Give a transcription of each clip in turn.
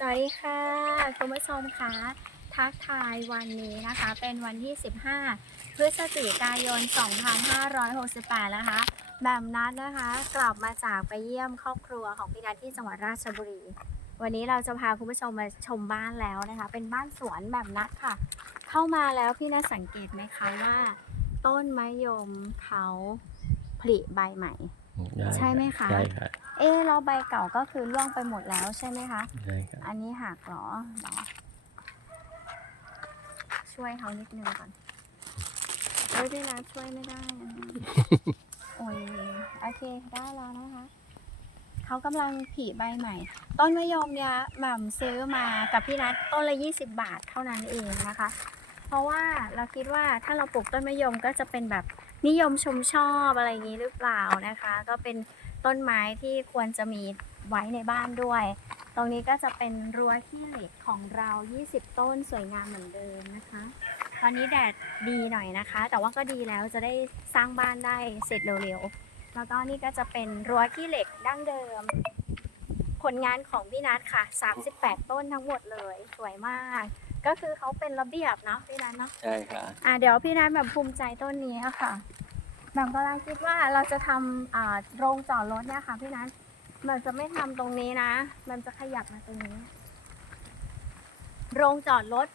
สวัสดีค่ะคุณผู้ชมคะทักทายวันนี้นะคะเป็นวันที่ 15 พฤศจิกายน 2568 นะคะแบบนัดนะคะกลับมาจากไปเยี่ยมครอบครัวของพี่นัทที่จังหวัดราชบุรี วันนี้เราจะพาคุณผู้ชมมาชมบ้านแล้วนะคะ เป็นบ้านสวนแบบนัดค่ะ เข้ามาแล้วพี่นัทสังเกตไหมคะว่า ต้นไมะยมเขาผลิใบใหม่ ด้ใช่ไหมคะ ใช่ค่ะเอ๊ะแล้วใบเก่าก็คือร่วงไปหมดแล้วใช่ไหมคะ ใช่ค่ะอันนี้หักเหรอเหรอช่วยเขานิดนึงก่อนเอ้ยพี่นัทช่วยไม่ได้อะโอ้ยโอเคได้แล้วนะคะ เขากำลังผีใบใหม่ ต้นมะยมเนี่ยหม่ำซื้อมากับพี่นัทต้นละ 20 บาทเท่านั้นเองนะคะ เพราะว่าเราคิดว่าถ้าเราปลูกต้นมะยมก็จะเป็นแบบ นิยมชมชอบอะไรอย่างนี้หรือเปล่านะคะ ก็เป็นต้นไม้ที่ควรจะมีไว้ในบ้านด้วย ตรงนี้ก็จะเป็นรั้วขี้เหล็กของเรา 20 ต้นสวยงามเหมือนเดิมนะคะ ตอนนี้แดดดีหน่อยนะคะ แต่ว่าก็ดีแล้วจะได้สร้างบ้านได้เสร็จเร็วๆ แล้วก็นี่ก็จะเป็นรั้วขี้เหล็กดั้งเดิม ผลงานของพี่นัทค่ะ 38 ต้นทั้งหมดเลย สวยมาก ก็คือเขาเป็นระเบียบเนาะพี่นัทเนาะใช่ค่ะอะเดี๋ยวพี่นัทแบบภูมิใจต้นนี้อะค่ะแบบกำลังคิดว่าเราจะทำอ่าโรงจอดรถเนี่ยค่ะพี่นัทมันจะไม่ทำตรงนี้นะ มันจะขยับมาตรงนี้ โรงจอดรถ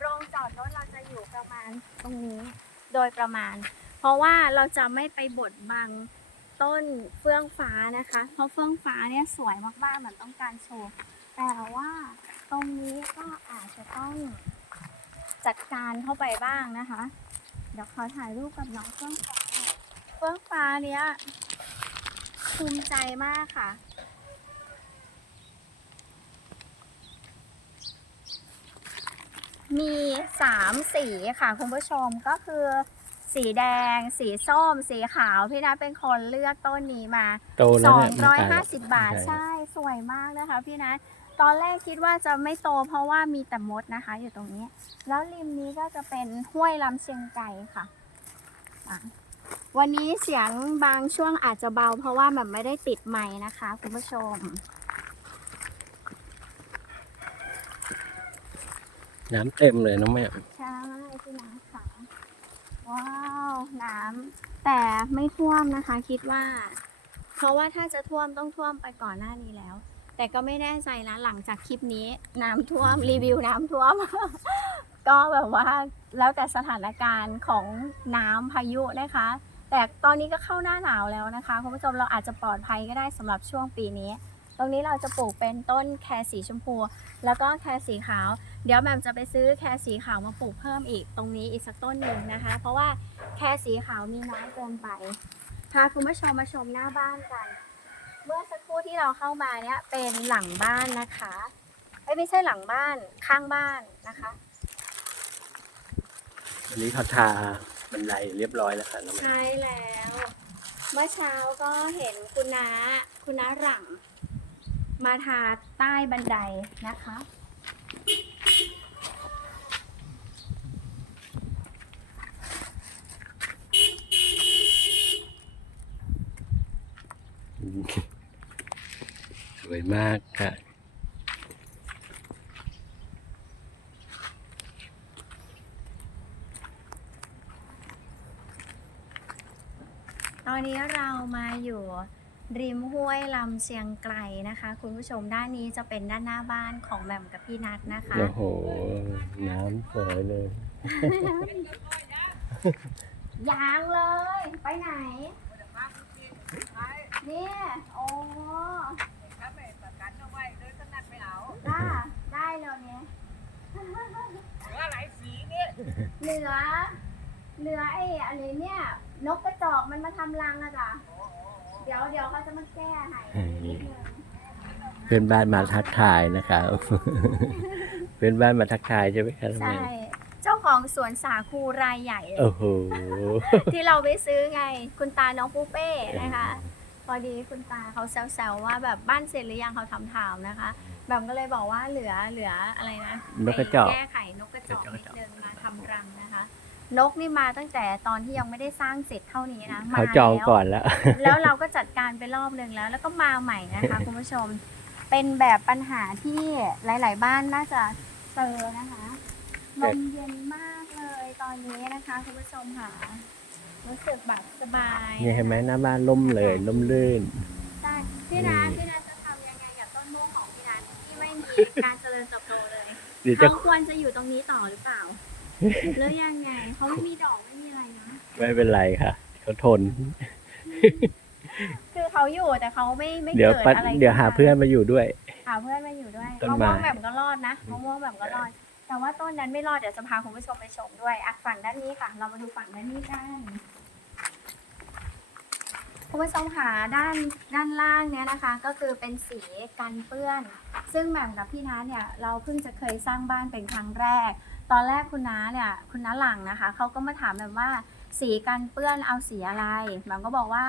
โรงจอดรถเราจะอยู่ประมาณตรงนี้ โดยประมาณ เพราะว่าเราจะไม่ไปบดบังต้นเฟื่องฟ้านะคะ เพราะเฟื่องฟ้าเนี่ยสวยมากๆเหมือนต้องการโชว์ แต่ว่า ตรงนี้ก็อาจจะต้องจัดการเข้าไปบ้างนะคะ เดี๋ยวขอถ่ายรูปกับน้องเฟื่องฟ้าเฟื่องฟ้าเนี้ยภูมิใจมากค่ะ มีสามสีค่ะคุณผู้ชมก็คือสีแดง สีส้ม สีขาว พี่นัทเป็นคนเลือกต้นนี้มา โตสแล้วองเนี่ยร้อยไม่ตห้าหรสิกบบาทใช่ใช่ สวยมากนะคะพี่นัท ตอนแรกคิดว่าจะไม่โตเพราะว่ามีแต่มดนะคะ อยู่ตรงนี้ แล้วริมนี้ก็จะเป็นห้วยลำเชียงไก่ค่ะอะวันนี้เสียงบางช่วงอาจจะเบา เพราะว่าแบบไม่ได้ติดไม้นะคะ คุณผู้ชมน้ำเต็มเลยน้องแม่ใช่พี่น้ำค่ะว้าวน้ำแต่ไม่ท่วมนะคะ คิดว่า เพราะว่าถ้าจะท่วมต้องท่วมไปก่อนหน้านี้แล้ว แต่ก็ไม่แน่ใจนะหลังจากคลิปนี้น้ำท่วมรีวิวน้ำท่วม ก็แบบว่าแล้วแต่สถานการณ์ของน้ำพายุนะคะ แต่ตอนนี้ก็เข้าหน้าหนาวแล้วนะคะคุณผู้ชมเราอาจจะปลอดภัยก็ได้สำหรับช่วงปีนี้ ตรงนี้เราจะปลูกเป็นต้นแครสีชมพู แล้วก็แครสีขาว เดี๋ยวแหม่มจะไปซื้อแครสีขาวมาปลูกเพิ่มอีกตรงนี้อีกสักต้นหนึ่งนะคะ เพราะว่าแครสีขาวมีน้อยเกินไปพาคุณผู้ชมมาชมหน้าบ้านกัน มื่อสักครู่ที่เราเข้ามาเนี่ยเป็นหลังบ้านนะคะเอ้ยไม่ใช่หลังบ้านข้างบ้านนะคะวันนี้เขาทาบันไดเรียบร้อยแล้วค่ะน้องแม่ใช่แล้ว เมื่อเช้าก็เห็นคุณน้าคุณน้าหลัง มาทาใต้บันไดนะคะส วยมากค่ะตอนนี้เรามาอยู่ริมห้วยลำเชียงไกลนะคะ คุณผู้ชมด้านนี้จะเป็นด้านหน้าบ้านของแหม่มกับพี่นัทนะคะ โอ้โห น้ำสวยเลย ยางเลย ไปไหน เนี่ย โอ้ ได้ได้เลยเนี่ยเหลือ เหลือไอ้อะไรเนี่ย นกกระจอกมันมาทำรังอะจ้ะเดี๋ยวเดี๋ยวเขาจะมาแก้ให้นิดนึงเพื่อนบ้านมาทักทายนะคะเพื่อนบ้านมาทักทายใช่ไหมคะน้องใช่แม่เจ้าของสวนสาคูรายใหญ่ โอ้โห ที่เราไปซื้อไง คุณตาน้องปูเป้นะคะ พอดีคุณตาเขาแซวๆว่าแบบบ้านเสร็จหรือยังเขาทำถามนะคะ แบบก็เลยบอกว่าเหลือเหลืออะไรนะนกกระจอก ไปแก้ไขนกกระจอกนกกนิระดจอกนึงมาทำรังนะคะ นกนี่มาตั้งแต่ตอนที่ยังไม่ได้สร้างเสร็จเท่านี้นะมาเขาจองแล้ว ก่อนแล้ว แล้วเราก็จัดการไปรอบหนึ่งแล้ว แล้วก็มาใหม่นะคะ คุณผู้ชม เป็นแบบปัญหาที่หลาย ๆ บ้านน่าจะเจอนะคะลมเย็นมากเลยตอนนี้นะคะคุณผู้ชมค่ะรู้สึกแบบสบายนี่เห็นไหมหน้าบ้านล่มเลยล่มลื่น ใช่พี่นัทอืมพี่นัทจะ การเจริญเติบโตเลยเดี๋ยวจะเขาควรจะอยู่ตรงนี้ต่อหรือเปล่าหรือยังไงเขาไม่มีดอกไม่มีอะไรนะไม่เป็นไรค่ะเขาทน คือเขาอยู่แต่เขาไม่ไม่เดี๋ยวเกิดปัดอะไรเดี๋ยวหาขึ้มเพื่อนมาอยู่ด้วย หาเพื่อนมาอยู่ด้วยต้นมะไม้ ม่วงแบบก็รอดนะมะม่วงแบบก็รอด แต่ว่าต้นนั้นไม่รอดเดี๋ยวจะพาคุณผู้ชมไปชมด้วยอะฝั่งด้านนี้ค่ะ เรามาดูฝั่งด้านนี้กัน คุณผู้ชมค่ะด้านด้านล่างเนี้ยนะคะ ก็คือเป็นสีกันเปื้อน ซึ่งแหม่มกับพี่น้าเนี่ยเราเพิ่งจะเคยสร้างบ้านเป็นครั้งแรก ตอนแรกคุณน้าเนี่ยคุณน้าหลังนะคะเขาก็มาถามแบบว่า สีกันเปื้อนเอาสีอะไรแหม่มก็บอกว่า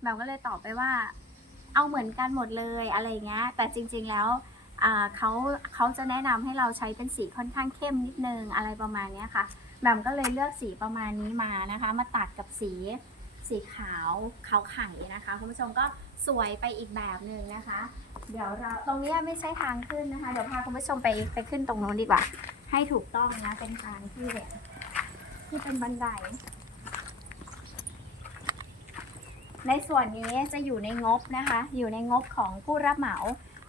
แหม่มก็เลยตอบไปว่า เอาเหมือนกันหมดเลยอะไรเงี้ยแต่จริง ๆแล้วเขาเขาจะแนะนำให้เราใช้เป็นสีค่อนข้างเข้มนิดนึงอะไรประมาณนี้ค่ะแหม่มก็เลยเลือกสีประมาณนี้มานะคะ มาตัดกับสี สีขาวขาวไข่นะคะคุณผู้ชมก็สวยไปอีกแบบหนึ่งนะคะ เดี๋ยวเราตรงนี้ไม่ใช่ทางขึ้นนะคะ เดี๋ยวพาคุณผู้ชมไปไปขึ้นตรงโน้นดีกว่า ให้ถูกต้องนะเป็นทางที่เนี่ยที่เป็นบันได ในส่วนนี้จะอยู่ในงบนะคะ อยู่ในงบของผู้รับเหมา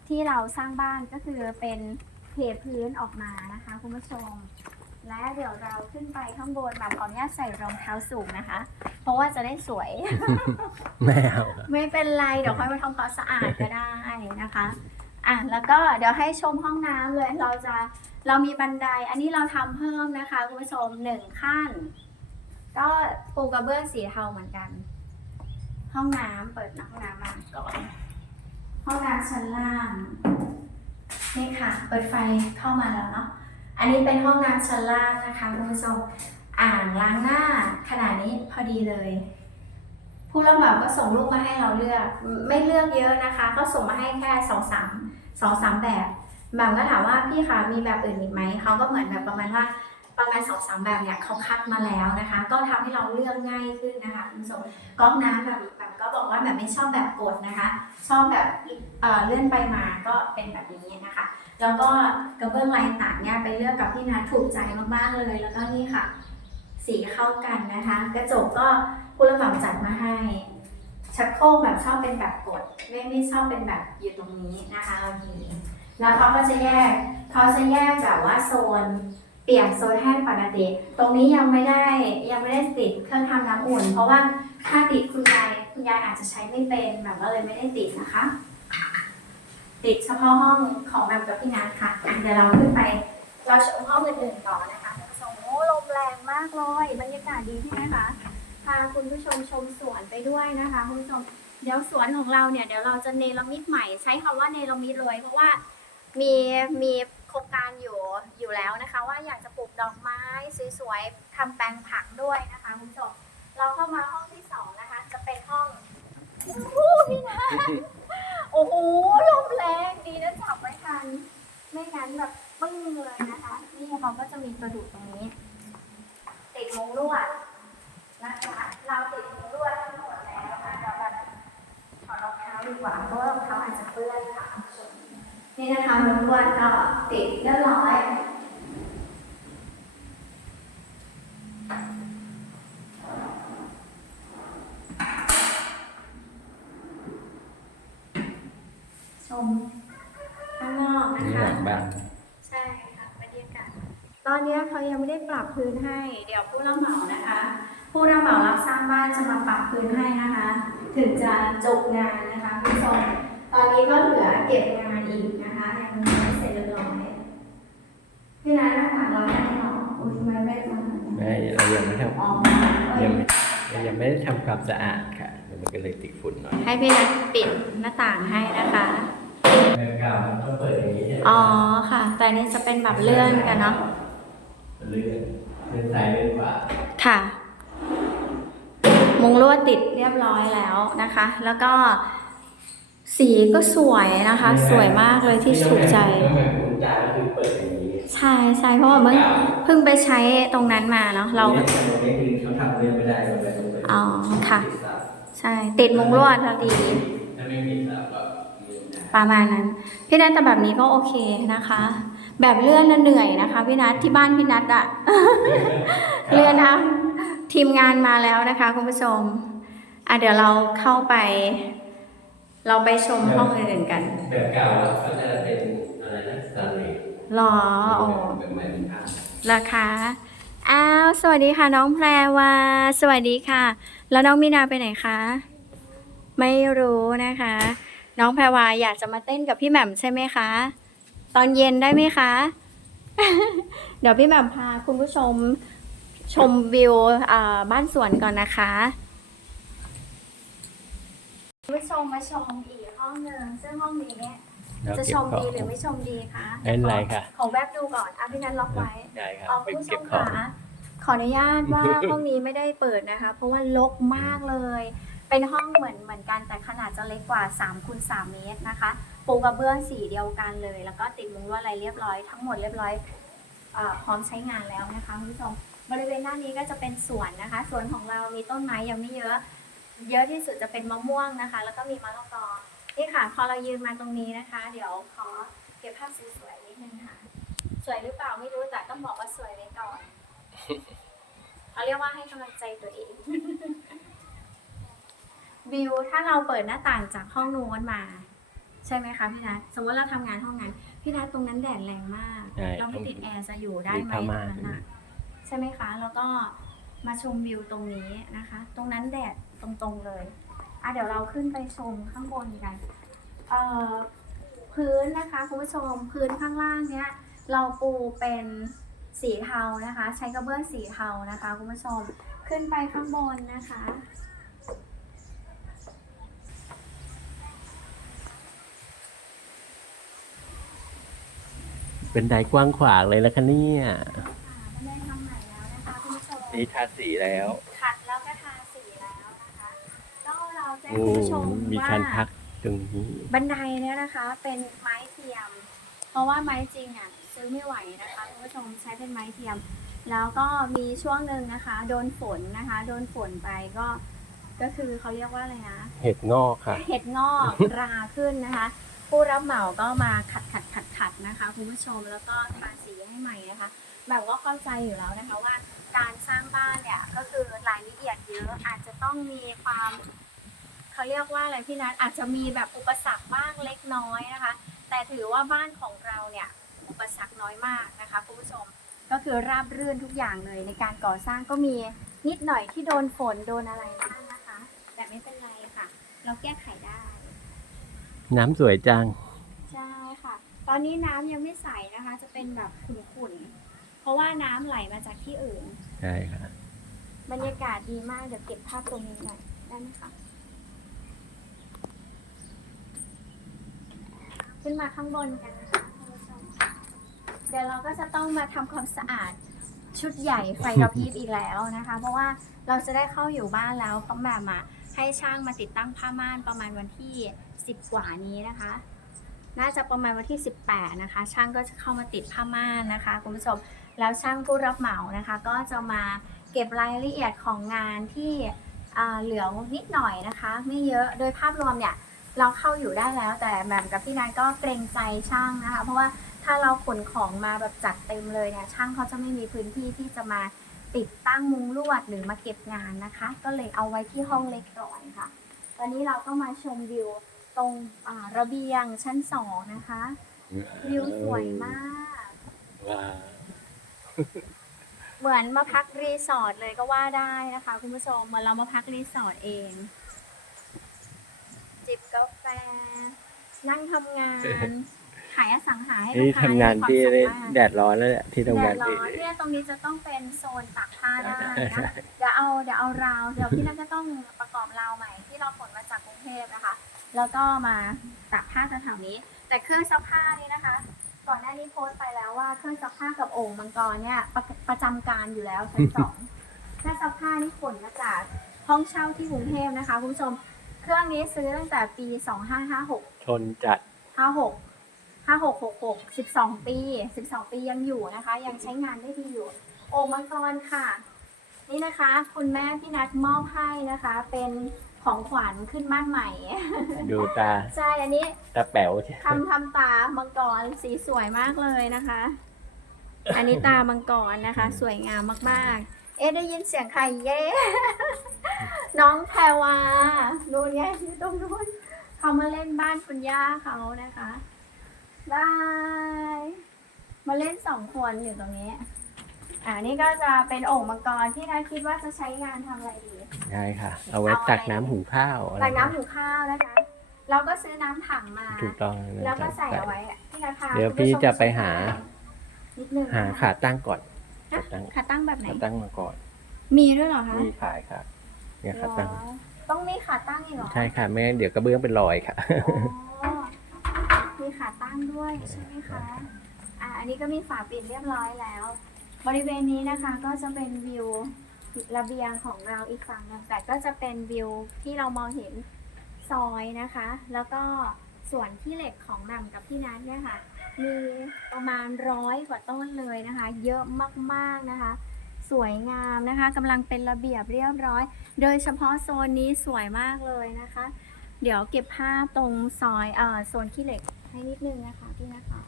ที่เราสร้างบ้านก็คือเป็นเทพื้นออกมานะคะ คุณผู้ชม และเดี๋ยวเราขึ้นไปข้างบนแบบขออนุญาตใส่รองเท้าสูงนะคะ เพราะว่าจะได้สวยไม่เอาค่ะไม่เป็นไร เดี๋ยวค่อยมาทำความสะอาดก็ได้นะคะอะแล้วก็เดี๋ยวให้ชมห้องน้ำเลยเราจะเรามีบันได อันนี้เราทำเพิ่มนะคะคุณผู้ชมหนึ่งขั้น ก็ปูกระเบื้องสีเทาเหมือนกัน ห้องน้ำเปิดห้องน้ำมาก่อนห้องน้ำชั้นล่างนี่ค่ะ เปิดไฟเข้ามาแล้วเนาะ อันนี้เป็นห้องน้ำชั้นล่างนะคะคุณผู้ชมอ่างล้างหน้าขนาดนี้พอดีเลย ผู้รับเหมาก็ส่งรูปมาให้เราเลือก ไม่เลือกเยอะนะคะ ก็ส่งมาให้แค่สองสามสองสามแบบแบบก็ถามว่าพี่คะมีแบบอื่นอีกไหมเขาก็เหมือนแบบประมาณว่า ประมาณสองสามแบบเนี่ยเขาคัดมาแล้วนะคะ ก็ทำให้เราเลือกง่ายขึ้นนะคะคุณผู้ชมก๊อกน้ำแบบแบบก็บอกว่าแบบไม่ชอบแบบกดนะคะ ชอบแบบเอ่อเลื่อนไปมาก็เป็นแบบนี้นะคะ แล้วก็กระเบื้องลายต่างเนี่ยไปเลือกกับพี่นาถูกใจมากๆเลย แล้วก็นี่ค่ะ สีเข้ากันนะคะ กระจกก็ผู้รับเหมาจัดมาให้ชักโครกแบบชอบเป็นแบบกด ไม่ไม่ชอบเป็นแบบอยู่ตรงนี้นะคะโอเคแล้วเขาก็จะแยกเขาจะแยกแบบว่าโซน เปียนโซนแห้งปกติ ตรงนี้ยังไม่ได้ยังไม่ได้ติดเครื่องทำน้ำอุ่น เพราะว่าถ้าติดคุณยายคุณยายอาจจะใช้ไม่เป็นแบบก็เลยไม่ได้ติดนะคะ ติดเฉพาะห้องของแบบกับพี่นัทค่ะอะเดี๋ยวเราขึ้นไปเราชมห้องอื่นๆต่อนะคะคุณผู้ชมโอ้ลมแรงมากเลยบรรยากาศดีใช่ไหมคะพาคุณผู้ชมชมสวนไปด้วยนะคะคุณผู้ชมเดี๋ยวสวนของเราเนี่ยเดี๋ยวเราจะเนรมิตใหม่ใช้คำว่าเนรมิตเลยเพราะว่ามีมี รงการอยู่อยู่แล้วนะคะ ว่าอยากจะปลูกดอกไม้สวยๆทำแปลงผักด้วยนะคะคุณผู้ชมเราเข้ามาห้องที่สองนะคะ จะเป็นห้องโอ้โหพี่นะโอ้โหลมแรงดีนะจับไว้ทัน ไม่งั้นแบบปึ้งเลยนะคะ นี่เขาก็จะมีกระดูกตรงนี้ ติดมุงลวดนะคะเราติดมุงลวดทั้งหมดแล้วนะคะเดี๋ยวแบบถอดรองเท้าดีกว่าเพราะว่ารองเท้าอาจจะเปื้อนค่ะคุณผู้ชม นี่นะคะมุงลวดก็ติดเรียบร้อยชมข้างนอกนะคะหลังบ้านใช่ค่ะบรรยากาศตอนนี้เขายังไม่ได้ปรับพื้นให้ เดี๋ยวผู้รับเหมานะคะ ผู้รับเหมารับสร้างบ้านจะมาปรับพื้นให้นะคะ ถึงจะจบงานนะคะคุณผู้ชมตอนนี้ก็เหลือเก็บงานอีก พี่นัทหน้าต่างเราได้หรออุ้ยทำไมไม่ทำไม่เรายังไม่ทอ๋อำยังไม่เรายังไม่ได้ทำความสะอาดค่ะเดี๋ยวมันก็เลยติดฝุ่นหน่อย ให้พี่นัทปิดหน้าต่างให้นะคะเมื่อก่ามันต้องเปิดอย่างนี้ใช่ไหมอ๋อค่ะ แต่อันนี้จะเป็นแบบเลื่อนกันเนาะ เลื่อนเลื่อนซ้ายเลื่อนขวาค่ะ มุงลวดติดเรียบร้อยแล้วนะคะ แล้วก็ สีก็สวยนะคะ สวยมากเลยที่ถูกใจก็เหมือนคุณตาก็คือเปิดอย่างนี้ใช่ใช่เพราะว่าเพิ่งเพิ่งไปใช้ตรงนั้นมาเนาะเราเนี่ยตรงนี้คือเขาทำเลื่อนไม่ได้เราไปตรงไปอ๋อค่ะ ใช่ติดมุงลวดพอดี ถ้าไม่มีเสาก็เลื่อนได้ไปประมาณนั้น พี่นัทแต่แบบนี้ก็โอเคนะคะ แบบเลื่อนน่ะเหนื่อยนะคะพี่นัทที่บ้านพี่นัทอะ เลื่อนนะทีมงานมาแล้วนะคะคุณผู้ชมอะเดี๋ยวเราเข้าไป เราไปชมห้องอื่นๆกันแบบเก่าก็จะเป็นอะไรนะสแตนเลสรอโอ้แบบใหม่เป็นผ้าราคาอ้าวสวัสดีค่ะน้องแพรวาสวัสดีค่ะ แล้วน้องมีนาไปไหนคะไม่รู้นะคะ น้องแพรวาอยากจะมาเต้นกับพี่แหม่มใช่ไหมคะ ตอนเย็นได้ไหมคะ เดี๋ยวพี่แหม่มพาคุณผู้ชมชมวิวอ่าบ้านสวนก่อนนะคะคุณ ผู้ชมมาชมอีกห้องหนึ่งซึ่งห้องนี้แล้วจะเก็บชมของ ดีหรือไม่ชมดีคะไม่เป็นไรค่ะ ขอแวบดูก่อนอะพี่นันล็อกไว้ได้ครับ เอาไปคุณผู้ชเก็บมของค่ะขออนุญาตว่า ห้องนี้ไม่ได้เปิดนะคะ เพราะว่าลกมากเลย เป็นห้องเหมือนเหมือนกันแต่ขนาดจะเล็กกว่า3คูณ3เมตรนะคะ ปูกระเบื้องสีเดียวกันเลย แล้วก็ติดมุ้งลวดอะไรเรียบร้อยทั้งหมดเรียบร้อยเออพร้อมใช้งานแล้วนะคะคุณผู้ชม บริเวณด้านนี้ก็จะเป็นสวนนะคะ สวนของเรามีต้นไม้ยังไม่เยอะ เยอะที่สุดจะเป็นมะม่วงนะคะ แล้วก็มีมะละกอนี่ค่ะ พอเรายืนมาตรงนี้นะคะ เดี๋ยวขอเก็บภาพสวยๆนิดนึงค่ะ สวยหรือเปล่าไม่รู้แต่ต้องบอกว่าสวยไว้ก่อนเขาเรียกว่าให้กำลังใจตัวเองวิวถ้าเราเปิดหน้าต่างจากห้องนู้นมา ใช่ไหมคะพี่นัทสมมติเราทำงานห้องนั้นพี่นัทตรงนั้นแดดแรงมากใช่เราไม่ติดแอร์จะอยู่ได้ไหมมีผ้าตรม่างนนั้นอะใช่ไหมคะ แล้วก็มาชมวิวตรงนี้นะคะ ตรงนั้นแดด ตรงๆเลยอะเดี๋ยวเราขึ้นไปชมข้างบนกันเอ่อพื้นนะคะคุณผู้ชมพื้นข้างล่างเนี้ยเราปูเป็นสีเทานะคะ ใช้กระเบื้องสีเทานะคะคุณผู้ชมขึ้นไปข้างบนนะคะเป็นไดกว้างขวางเลยนะคะเนี่ยค่ะไม่ได้ทำใหม่แล้วนะคะคุณผู้ชมนี่ทาสีแล้ว ขัดแล้วก็ทาสีแล้วนะคะก็ เราแจ้งโอ้คุณผู้ชมมีว่าชั้นพักตรงนี้ บันไดเนี่ยนะคะ เป็นไม้เทียม เพราะว่าไม้จริงอะซื้อไม่ไหวนะคะคุณผู้ชมใช้เป็นไม้เทียม แล้วก็มีช่วงหนึ่งนะคะ โดนฝนนะคะ โดนฝนไปก็ ก็คือเขาเรียกว่าอะไรนะ เห็ดงอกค่ะ เห็ดงอก ราขึ้นนะคะ ผู้รับเหมาก็มาขัดขัดขัดขัดนะคะคุณผู้ชมแล้วก็ทาสีให้ใหม่นะคะ แบบก็เข้าใจอยู่แล้วนะคะว่าการสร้างบ้านเนี่ยก็คือรายละเอียดเยอะอาจจะต้องมีความ เขาเรียกว่าอะไรพี่นัทอาจจะมีแบบอุปสรรคบ้างเล็กน้อยนะคะ แต่ถือว่าบ้านของเราเนี่ยอุปสรรคน้อยมากนะคะคุณผู้ชมก็คือราบรื่นทุกอย่างเลยในการก่อสร้างก็มีนิดหน่อยที่โดนฝนโดนอะไรบ้างนะคะ แต่ไม่เป็นไรค่ะ เราแก้ไขได้ น้ำสวยจัง ใช่ค่ะ ตอนนี้น้ำยังไม่ใสนะคะ จะเป็นแบบขุ่นๆ เพราะว่าน้ำไหลมาจากที่อื่น ใช่ค่ะ บรรยากาศดีมาก เดี๋ยวเก็บภาพตรงนี้หน่อยได้ไหมคะ ขึ้นมาข้างบนกันนะคะท่านผู้ชมเดี๋ยวเราก็จะต้องมาทำความสะอาดชุดใหญ่ไฟกระพริบอีกแล้วนะคะ เพราะว่าเราจะได้เข้าอยู่บ้านแล้วเขาแบบมาให้ช่างมาติดตั้งผ้าม่านประมาณวันที่ 10 กว่านี้นะคะ น่าจะประมาณวันที่ 18 นะคะ ช่างก็จะเข้ามาติดผ้าม่านนะคะคุณผู้ชมแล้วช่างผู้รับเหมานะคะ ก็จะมาเก็บรายละเอียดของงานที่เหลือนิดหน่อยนะคะ ไม่เยอะโดยภาพรวมเนี่ย เราเข้าอยู่ได้แล้ว แต่แหม่มกับพี่นันก็เกรงใจช่างนะคะ เพราะว่าถ้าเราขนของมาแบบจัดเต็มเลยเนี่ยช่างเขาจะไม่มีพื้นที่ที่จะมาติดตั้งมุงลวดหรือมาเก็บงานนะคะ ก็เลยเอาไว้ที่ห้องเล็กก่อนค่ะตอนนี้เราก็มาชมวิวตรงอ่าระเบียงชั้นสองนะคะ วิวสวยมากว้าวเหมือนมาพักรีสอร์ทเลยก็ว่าได้นะคะ คุณผู้ชมเหมือนเรามาพักรีสอร์ทเอง จิบกาแฟ นั่งทำงาน ขายอสังหาให้ลูนี่กค้าทำงานที่มีความสามารถแดดร้อนแล้วเนี่ยที่แดทำงาดนร้ที่อนเนี่ยตรงนี้จะต้องเป็นโซนตากผ้าได้นะเดี๋ยวเอาเดี๋ยวเอาราวเดี๋ยวพี่นัทจะต้องประกอบราวใหม่ที่เราขนมาจากกรุงเทพนะคะ แล้วก็มาตากผ้าแถวๆนี้ แต่เครื่องซักผ้านี่นะคะ ก่อนหน้านี้โพสต์ไปแล้วว่าเครื่องซักผ้ากับโอ่งมังกรเนี่ยประประจำการอยู่แล้วชั้นสอง เครื่องซักผ้านี่ขนมาจากห้องเช่าที่กรุงเทพนะคะคุณผู้ชม เครื่องนี้ซื้อตั้งแต่ปี 2556 ทนจัด 56 5666 12 ปี 12 ปียังอยู่นะคะ ยังใช้งานได้ดีอยู่โอ่งมังกรค่ะ นี่นะคะ คุณแม่พี่นัทมอบให้นะคะ เป็นขของขวัญขึ้นบ้านใหม่ ดูตา ใช่อันนี้ตาแป๋วใช่ทำทำตามังกรสีสวยมากเลยนะคะ อันนี้ตามังกรนะคะ สวยงามมากๆ เอ๊ะได้ยินเสียงใครเย้น้องแพรวาดูเนี่ยที่ตรงนู้นเขามาเล่นบ้านคุณย่าเขานะคะบาย มาเล่นสองคนอยู่ตรงนี้ อ่านี่ก็จะเป็นโอ่งมังกรที่นาคิดว่าจะใช้งานทำอะไรดีใช่ค่ะ เอาไว้ตักน้ำหุงข้าวอะไรตักน้ำหุงข้าวนะคะ เราก็ซื้อน้ำถังมา ถูกต้องแล้วก็ใส่เอาไว้อะที่ราคาเดี๋ยวพี่จะไปหา นิดนึงหาขาตั้งก่อน ขาตั้งขาตั้งแบบไหน ขาตั้งมาก่อน มีด้วยเหรอคะมีขายค่ะเนี่ยขาตั้ง หรอต้องมีขาตั้งอีกเหรอใช่ค่ะไม่งั้นเดี๋ยวกระเบื้องเป็นรอยค่ะ อ๋อมีขาตั้งด้วยใช่ไหมคะ อ่าอันนี้ก็มีฝาปิดเรียบร้อยแล้ว บริเวณนี้นะคะก็จะเป็นวิวระเบียงของเราอีกฝั่งหนึงแต่ก็จะเป็นวิวที่เรามองเห็นซอยนะคะ แล้วก็ส่วนที่เหล็กของแหม่มกับพี่นัทเนี่ยค่ะ มีประมาณร้อยกว่าต้นเลยนะคะ เยอะมากๆนะคะ สวยงามนะคะกำลังเป็นระเบียบเรียบร้อย โดยเฉพาะโซนนี้สวยมากเลยนะคะ เดี๋ยวเก็บภาพตรงซอยเอ่อโซนขี้เหล็กให้นิดนึงนะคะพี่นะคะ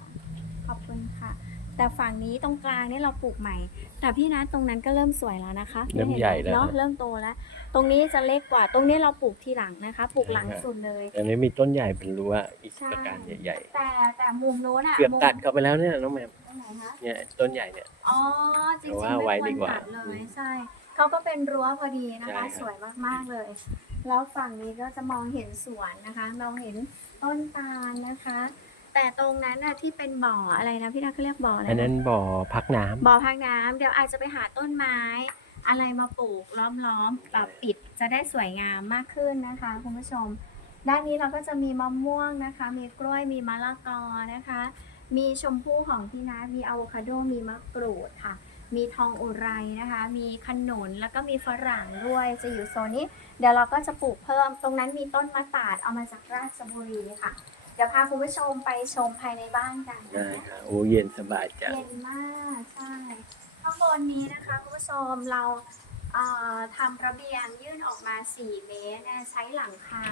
ขอบคุณค่ะ แต่ฝั่งนี้ตรงกลางนี่เราปลูกใหม่ แต่พี่นะตรงนั้นก็เริ่มสวยแล้วนะคะเริ่มใหญ่แล้ว เนาะเริ่มโตแล้ว ตรงนี้จะเล็กกว่า ตรงนี้เราปลูกทีหลังนะคะ ปลูกหลังใช่ค่ะสุดเลยอันนี้มีต้นใหญ่เป็นรั้วอีกใช่ประการใหญ่แต่แต่มุมโน้นอะๆเกือบมุมตัดเข้าไปแล้วเนี่ยน้องแมมตรงไหนคะเนี่ยต้นใหญ่เนี่ยอ๋อจริงแต่ๆว่าไม่ไว้ควดีรกว่าตัดเลยใช่เขาก็เป็นรั้วพอดีนะใช่คะครับสวยมากๆเลย แล้วฝั่งนี้ก็จะมองเห็นสวนนะคะมองเห็นต้นตาลนะคะ แต่ตรงนั้นน่ะที่เป็นบ่ออะไรนะพี่นัทเขาเรียกบ่ออะไรอันนั้นนะบ่อพักน้ำบ่อพักน้ำเดี๋ยวอาจจะไปหาต้นไม้ อะไรมาปลูกล้อมๆแบบปิดจะได้สวยงามมากขึ้นนะคะคุณผู้ชม ด้านนี้เราก็จะมีมะม่วงนะคะ มีกล้วยมีมะละกอนะคะ มีชมพู่ของพี่นัทมีอะโวคาโดมีมะกรูดค่ะ มีทองอุไรนะคะ มีขนุนแล้วก็มีฝรั่งด้วยจะอยู่โซนนี้ เดี๋ยวเราก็จะปลูกเพิ่มตรงนั้นมีต้นมะตาดเอามาจากราชบุรีค่ะเดี๋ยวพาคุณผู้ชมไปชมภายในบ้านกันได้ค่ะโอ้เย็นสบายจังเย็นมากใช่ข้างบนนี้นะคะคุณผู้ชมเราเอ่อทำระเบียงยื่นออกมา 4 เมตรนะใช้หลังคา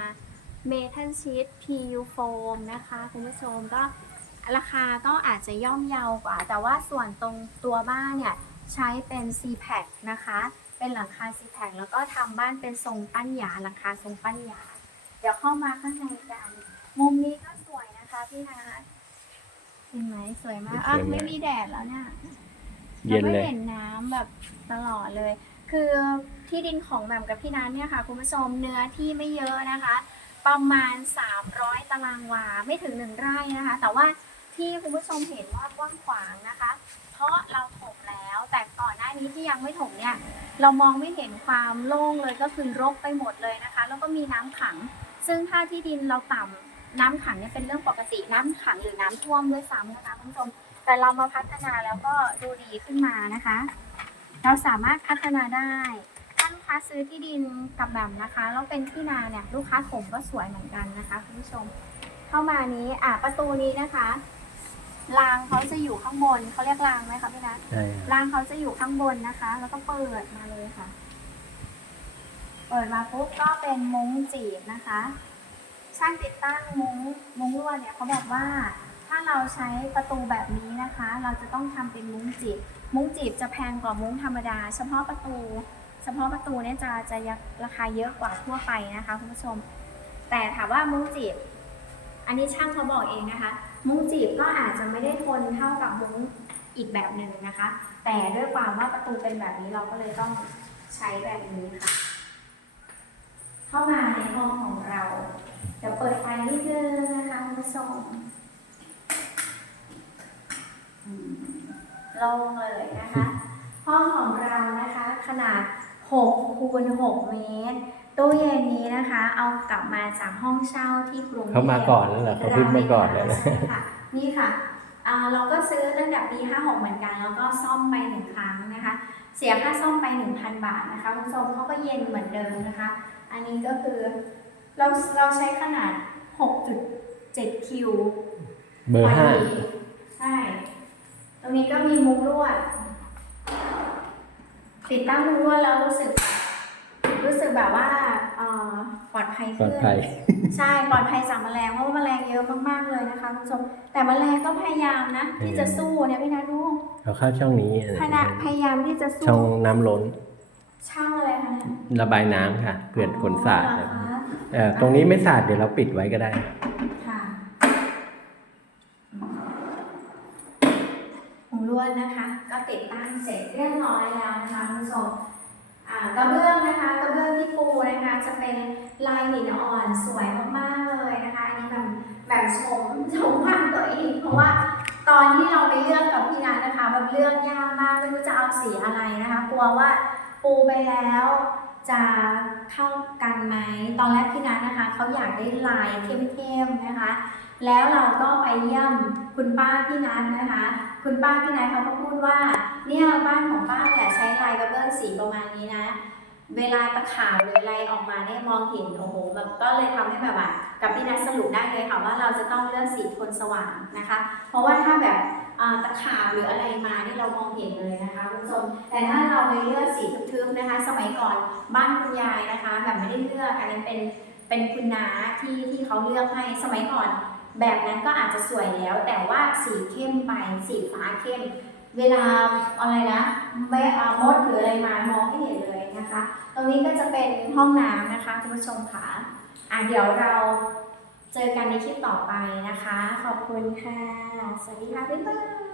เมทัลชีต PU foam นะคะคุณผู้ชมก็ราคาก็อาจจะย่อมเยาวกว่า แต่ว่าส่วนตรงตัวบ้านเนี่ยใช้เป็น c p a c นะคะ เป็นหลังคา c p a c แล้วก็ทำบ้านเป็นทรงปั้นหยาหลังคาทรงปั้นหยา เดี๋ยวเข้ามาข้างในกัน มุมนี้ก็สวยนะ คะพี่นาเห็นไหมสวยมากอะสวยมากไม่มีแดดแล้วเนี่ยเย็นราเลไม่ยเห็นน้ำแบบตลอดเลย คือที่ดินของแหม่มกับพี่นัทเนี่ยค่ะ คุณผู้ชมเนื้อที่ไม่เยอะนะคะ ประมาณ 300 ตารางวาไม่ถึงหนึ่งไร่นะคะ แต่ว่าที่คุณผู้ชมเห็นว่ากว้างขวางนะคะ เพราะเราถมแล้ว แต่ก่อนหน้านี้ที่ยังไม่ถมเนี่ย เรามองไม่เห็นความโล่งเลยก็คือรกไปหมดเลยนะคะ แล้วก็มีน้ำขัง ซึ่งถ้าที่ดินเราต่ำ น้ำขังเนี่ยเป็นเรื่องปกติน้ำขังหรือน้ำท่วมด้วยซ้ำนะคะคุณผู้ชมแต่เรามาพัฒนาแล้วก็ดูดีขึ้นมานะคะ เราสามารถพัฒนาได้ถ้าลูกค้าซื้อที่ดินกับแบบนะคะแล้วเป็นที่นาเนี่ยลูกค้าถมก็สวยเหมือนกันนะคะคุณผู้ชม เข้ามานี้อะประตูนี้นะคะรางเขาจะอยู่ข้างบนเขาเรียกรางไหมคะพี่นัทใช่ค่ะรางเขาจะอยู่ข้างบนนะคะ แล้วก็เปิดมาเลยค่ะ เปิดมาปุ๊บก็เป็นมุ้งจีบนะคะ ช่างติดตั้งมุ้งมุ้งลวดเนี่ยเขาบอกว่าถ้าเราใช้ประตูแบบนี้นะคะ เราจะต้องทำเป็นมุ้งจีบ มุ้งจีบจะแพงกว่ามุ้งธรรมดา เฉพาะประตู เฉพาะประตูเนี่ยจะจะราคาเยอะกว่าทั่วไปนะคะคุณผู้ชม แต่ถามว่ามุ้งจีบ อันนี้ช่างเขาบอกเองนะคะ มุ้งจีบก็อาจจะไม่ได้ทนเท่ากับมุ้งอีกแบบหนึ่งนะคะ แต่ด้วยความว่าประตูเป็นแบบนี้เราก็เลยต้องใช้แบบนี้ค่ะ เข้ามาในห้องของเรา เดี๋ยวเปิดไฟนิดนึงนะคะคุณผู้ชมอืมโล่งเลยนะคะ ห้องของเรานะคะ ขนาด6คูณ6เมตรตู้เย็นนี้นะคะ เอากลับมาจากห้องเช่าที่กรุงทพเขามาก่อนแล้วเหรอเขาขึ้นมาก่อนเลยนะใช่ค่ะนี่ค่ะอ่าเราก็ซื้อตั้งแต่ปี 56 เหมือนกัน แล้วก็ซ่อมไปหนึ่งครั้งนะคะ เสียค่าซ่อมไป 1,000 บาทนะคะคุณผู้ชมเขาก็เย็นเหมือนเดิมนะคะ อันนี้ก็คือ เราเราใช้ขนาด 6.7 คิวเบอร์ห้าพดีใช่ ตรงนี้ก็มีมุ้งลวด ติดตั้งมุ้งลวดแล้วรู้สึก รู้สึกแบบว่าเอ่อปลอดภัยปลอขึ้ดนภัยใช่ปลอดภัยจากแมลงเพราะว่าแมลงเยอะมากๆเลยนะคะคุณผู้ชมแต่แมลงก็พยายามนะ ที่จะสู้เนี่ยพี่นัทดูเราเข้าช่องนี้อะไรพนะพยายามที่จะสู้ช่องน้ำล้นช่างอะไรคะเนี่ยระบายน้ำค่ะเพื่อนขนสาด เอ่อตรงนี้ไม่สะอาดเดี๋ยวเราปิดไว้ก็ได้ ค่ะหูลวดนะคะ ก็ติดตั้งเสร็จเรียบร้อยแล้วนะคะคุณผู้ชมอ่ากระเบื้องนะคะกระเบื้องที่ปูนะคะจะเป็นลายหินอ่อนสวยมากๆเลยนะคะอันนี้แบบแบบชมชมภาพตัวเองเพราะว่าตอนที่เราไปเลือกกับพี่นัทนะคะแบบเลือกยากมากไม่รู้จะเอาสีอะไรนะคะ กลัวว่าปูไปแล้ว จะเข้ากันไหมตอนแรกพี่นัทนะคะเขาอยากได้ลายเข้มๆนะคะ แล้วเราก็ไปเยี่ยมคุณป้าพี่นัทนะคะ คุณป้าพี่นัทเขาก็พูดว่าเนี่ยบ้านของป้าเนี่ยใช้ลายกระเบื้องสีประมาณนี้นะ เวลาตะขาบหรืออะไรออกมาเนี่ยมองเห็นโอ้โหแบบก็เลยทำให้แบบว่ากับพี่นัทสรุปได้เลยค่ะว่าเราจะต้องเลือกสีโทนสว่างนะคะ เพราะว่าถ้าแบบ ตะขาบหรืออะไรมานี่เรามองเห็นเลยนะคะคุณผู้ชมแต่ถ้าเราไปเลือกสีทึบๆนะคะ สมัยก่อนบ้านคุณยายนะคะ แบบไม่ได้เลือกอันนั้นเป็นเป็นคุณน้าที่ที่เขาเลือกให้สมัยก่อน แบบนั้นก็อาจจะสวยแล้ว แต่ว่าสีเข้มไปสีฟ้าเข้ม เวลาอะไรนะไม่อามดหรืออะไรมามองไม่เห็นเลยนะคะ ตรงนี้ก็จะเป็นห้องน้ำนะคะคุณผู้ชมค่ะอะเดี๋ยวเรา เจอกันในคลิปต่อไปนะคะ ขอบคุณค่ะ สวัสดีค่ะ บ๊ายบาย